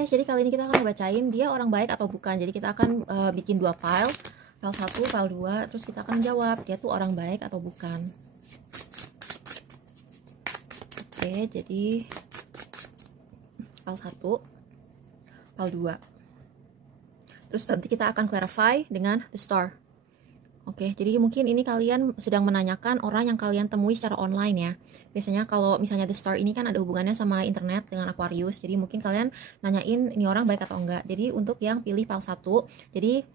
guys, jadi kali ini kita akan ngebacain dia orang baik atau bukan. Jadi kita akan bikin dua file, file 1, file 2, terus kita akan jawab dia tuh orang baik atau bukan. Oke, jadi file 1, file 2. Terus nanti kita akan clarify dengan the star. Oke, jadi mungkin ini kalian sedang menanyakan orang yang kalian temui secara online ya. Biasanya kalau misalnya the star ini kan ada hubungannya sama internet dengan Aquarius. Jadi mungkin kalian nanyain ini orang baik atau enggak. Jadi untuk yang pilih file 1, jadi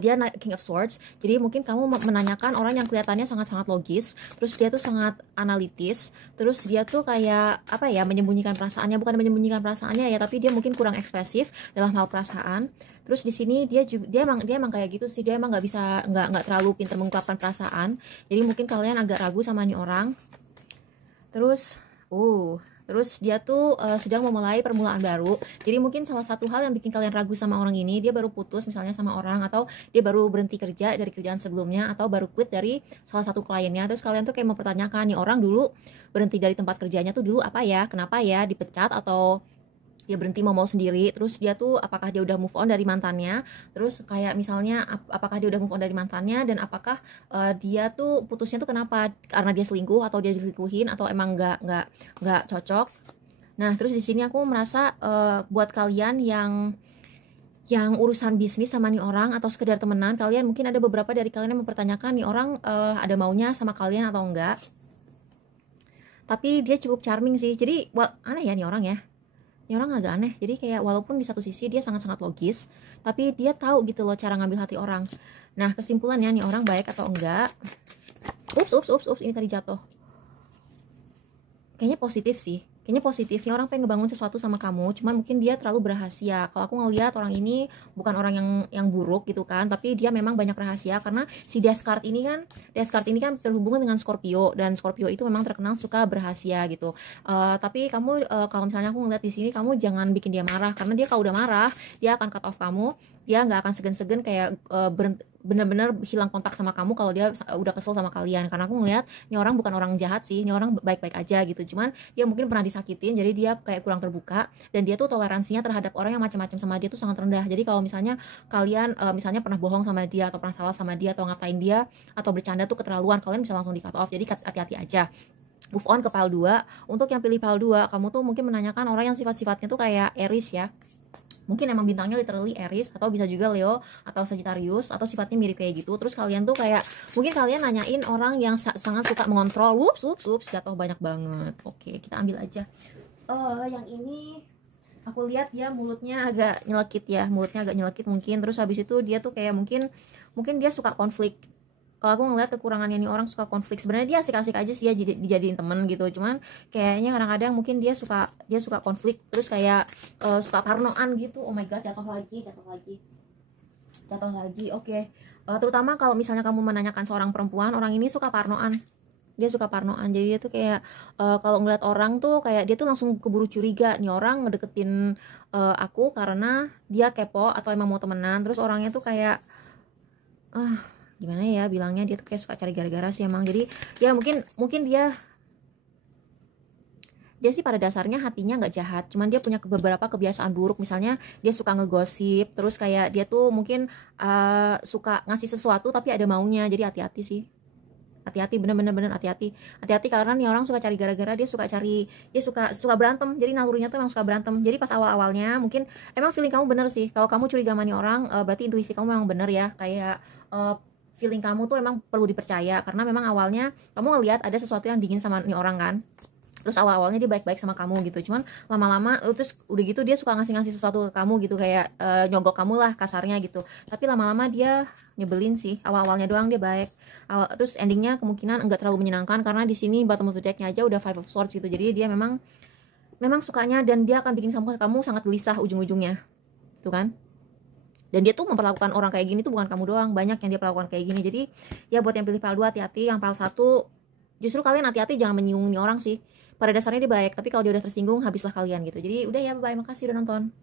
dia King of Swords. Jadi mungkin kamu menanyakan orang yang kelihatannya sangat-sangat logis, terus dia tuh sangat analitis, terus dia tuh kayak apa ya, menyembunyikan perasaannya. Bukan menyembunyikan perasaannya ya, tapi dia mungkin kurang ekspresif dalam hal perasaan. Terus di sini dia emang kayak gitu sih, dia emang nggak terlalu pintar mengungkapkan perasaan. Jadi mungkin kalian agak ragu sama nih orang. Terus dia tuh sedang memulai permulaan baru. Jadi mungkin salah satu hal yang bikin kalian ragu sama orang ini, dia baru putus misalnya sama orang, atau dia baru berhenti kerja dari kerjaan sebelumnya, atau baru quit dari salah satu kliennya. Terus kalian tuh kayak mempertanyakan, nih orang dulu berhenti dari tempat kerjanya tuh dulu apa ya, kenapa ya, dipecat atau dia berhenti mau sendiri. Terus dia tuh apakah dia udah move on dari mantannya, terus kayak misalnya apakah dia udah move on dari mantannya, dan apakah dia tuh putusnya tuh kenapa, karena dia selingkuh atau dia diselingkuhin atau emang nggak cocok. Nah terus di sini aku merasa buat kalian yang urusan bisnis sama nih orang atau sekedar temenan, kalian mungkin ada beberapa dari kalian yang mempertanyakan nih orang ada maunya sama kalian atau enggak. Tapi dia cukup charming sih, jadi aneh ya nih orang ya. Ini orang agak aneh, jadi kayak walaupun di satu sisi dia sangat-sangat logis, tapi dia tahu gitu loh cara ngambil hati orang. Nah kesimpulannya nih orang baik atau enggak. Ups, ini tadi jatuh. Kayaknya positif sih. Kayaknya positifnya orang pengen ngebangun sesuatu sama kamu, cuman mungkin dia terlalu berrahasia. Kalau aku ngelihat orang ini bukan orang yang buruk gitu kan, tapi dia memang banyak rahasia karena si Death card ini kan terhubungan dengan Scorpio, dan Scorpio itu memang terkenal suka berrahasia gitu. Tapi kamu kalau misalnya aku ngeliat di sini, kamu jangan bikin dia marah, karena dia kalau udah marah dia akan cut off kamu. Dia nggak akan segan-segan kayak bener-bener hilang kontak sama kamu kalau dia udah kesel sama kalian. Karena aku ngeliat ini orang bukan orang jahat sih, ini orang baik-baik aja gitu, cuman dia mungkin pernah disakitin, jadi dia kayak kurang terbuka, dan dia tuh toleransinya terhadap orang yang macam-macam sama dia tuh sangat rendah. Jadi kalau misalnya kalian misalnya pernah bohong sama dia, atau pernah salah sama dia, atau ngatain dia, atau bercanda tuh keterlaluan, kalian bisa langsung di cut off. Jadi hati-hati aja. Move on ke file 2. Untuk yang pilih file 2, kamu tuh mungkin menanyakan orang yang sifat-sifatnya tuh kayak Aries ya. Mungkin emang bintangnya literally Aries, atau bisa juga Leo atau Sagittarius, atau sifatnya mirip kayak gitu. Terus kalian tuh kayak mungkin kalian nanyain orang yang sangat suka mengontrol. Ups, jatuh banyak banget. Oke, kita ambil aja. Yang ini aku lihat dia mulutnya agak nyelekit ya, mungkin. Terus habis itu dia tuh kayak mungkin dia suka konflik. Kalau aku ngeliat kekurangannya nih orang suka konflik. Sebenarnya dia asik-asik aja sih ya dijadiin temen gitu, cuman kayaknya kadang-kadang mungkin dia suka konflik, terus kayak suka parnoan gitu. Oh my god, jatuh lagi. Oke. Terutama kalau misalnya kamu menanyakan seorang perempuan, orang ini suka parnoan. Dia suka parnoan, jadi dia tuh kayak kalau ngeliat orang tuh kayak dia tuh langsung keburu curiga, nih orang ngedeketin aku karena dia kepo atau emang mau temenan. Terus orangnya tuh kayak gimana ya bilangnya, dia tuh kayak suka cari gara-gara sih emang. Jadi ya mungkin dia sih pada dasarnya hatinya nggak jahat, cuman dia punya beberapa kebiasaan buruk. Misalnya dia suka ngegosip, terus kayak dia tuh mungkin suka ngasih sesuatu tapi ada maunya. Jadi hati-hati sih, hati-hati, bener-bener hati-hati karena nih orang suka cari gara-gara. Dia suka berantem, jadi nalurinya tuh emang suka berantem. Jadi pas awal-awalnya mungkin emang feeling kamu bener sih. Kalau kamu curiga sama nih orang, berarti intuisi kamu memang bener ya. Kayak feeling kamu tuh emang perlu dipercaya, karena memang awalnya kamu ngelihat ada sesuatu yang dingin sama nih orang kan. Terus awal-awalnya dia baik-baik sama kamu gitu, cuman lama-lama terus udah gitu dia suka ngasih sesuatu ke kamu gitu, kayak nyogok kamu lah kasarnya gitu. Tapi lama-lama dia nyebelin sih. Awal-awalnya doang dia baik, terus endingnya kemungkinan enggak terlalu menyenangkan, karena di sini bottom of the decknya aja udah 5 of swords gitu. Jadi dia memang sukanya, dan dia akan bikin kamu sangat gelisah ujung-ujungnya tuh kan. Dan dia tuh memperlakukan orang kayak gini tuh bukan kamu doang, banyak yang dia perlakukan kayak gini. Jadi ya buat yang pilih file 2 hati-hati. Yang file 1 justru kalian hati-hati, jangan menyinggung nih orang sih. Pada dasarnya dia baik, tapi kalau dia udah tersinggung habislah kalian gitu. Jadi udah ya, bye, makasih udah nonton.